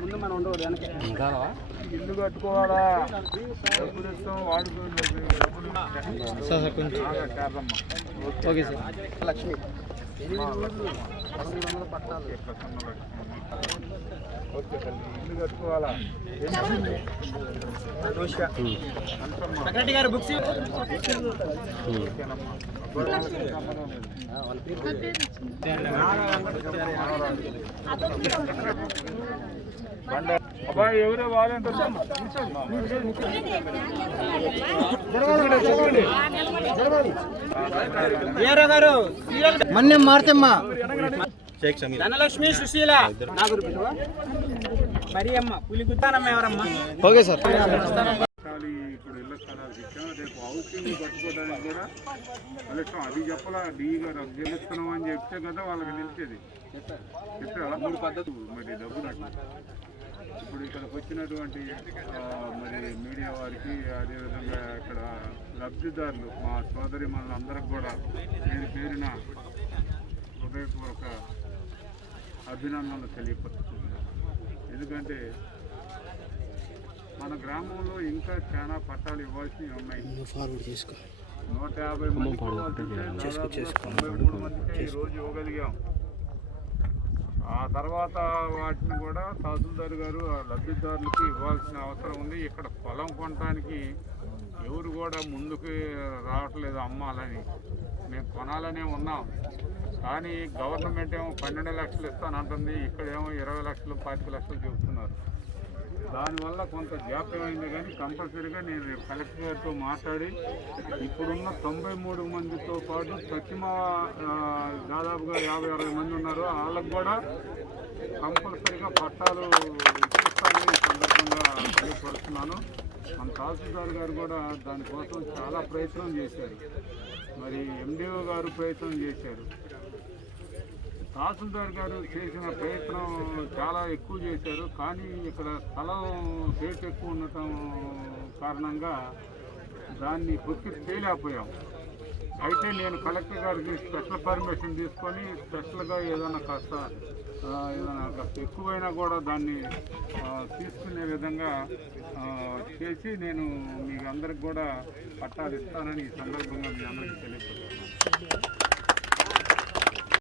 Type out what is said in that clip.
ముందు మనం ఉండకూడదు వెనక ఇల్లు కట్టుకోవాలా? డబ్బులు ఇస్తాం ఓకే సార్. లక్ష్మి. కట్టుకోవాలా అబ్బాయి ఎవరే వాలంటీర్ ఏరో మన్యం మార్తమ్మ. ధనలక్ష్మి సుశీల. నాగురు పిలువా? మరి అమ్మ పులి గుత్తానమ్మ ఎవరమ్మా? Okay sir. ఇళ్ళ స్థలాలు రేపు హౌసింగ్ కూడా కలెక్షన్ అది చెప్పాలా డీ గారు గెలుస్తున్నాం అని చెప్తే కదా వాళ్ళకి తెలిసేది చెప్పారా. మూడు పద్ధతులు మరి డబ్బులు అట్లా ఇప్పుడు ఇక్కడికి వచ్చినటువంటి మరి మీడియా వారికి అదేవిధంగా ఇక్కడ లబ్ధిదారులు మా సోదరి అందరికి కూడా నేను పేరిన హృదయపూర్వక అభినందనలు తెలియపరుచుకుంటున్నాను ఎందుకంటే మన గ్రామంలో ఇంకా చాలా పట్టాలు ఇవ్వాల్సినవి ఉన్నాయి. ఫార్వర్డ్ చేసుకో నూట యాభై మందికి ఇవ్వాల్సింటే దాదాపు తొంభై మూడు మందికే ఈ రోజు ఇవ్వగలిగాం. ఆ తర్వాత వాటిని కూడా తహసీల్దార్ గారు ఆ లబ్ధిదారులకి ఇవ్వాల్సిన అవసరం ఉంది. ఇక్కడ పొలం కొనడానికి ఎవరు కూడా ముందుకు రావట్లేదు అమ్మాలని. మేము కొనాలనే ఉన్నాం. కానీ గవర్నమెంట్ ఏమో పన్నెండు లక్షలు ఇస్తానంటుంది. ఇక్కడేమో ఇరవై లక్షలు పాతిక లక్షలు చెబుతున్నారు. దానివల్ల కొంత జాప్యం అయింది కానీ కంపల్సరీగా నేను రేపు కలెక్టర్ గారితో మాట్లాడి ఇప్పుడున్న తొంభై మూడు మందితో పాటు పశ్చిమ దాదాపుగా యాభై అరవై మంది ఉన్నారు. వాళ్ళకు కూడా కంపల్సరీగా పట్టాలు ఇప్పిస్తానని సందర్భంగా తెలియపరుస్తున్నాను. మన తహసీల్దార్ గారు కూడా దానికోసం చాలా ప్రయత్నం చేశారు. మరి ఎండిఓ గారు ప్రయత్నం చేశారు. తహసీల్దార్ గారు చేసిన ప్రయత్నం చాలా ఎక్కువ చేశారు. కానీ ఇక్కడ స్థలం రేట్ ఎక్కువ ఉండటం కారణంగా దాన్ని పొక్కి చేయలేకపోయాం. అయితే నేను కలెక్టర్ గారికి స్పెషల్ పర్మిషన్ తీసుకొని స్పెషల్గా ఏదైనా కాస్త ఏదైనా కాస్త ఎక్కువైనా కూడా దాన్ని తీసుకునే విధంగా చేసి నేను మీకు అందరికి కూడా పట్టాలు ఇస్తానని ఈ సందర్భంగా మీ అందరికీ తెలియజేస్తున్నాను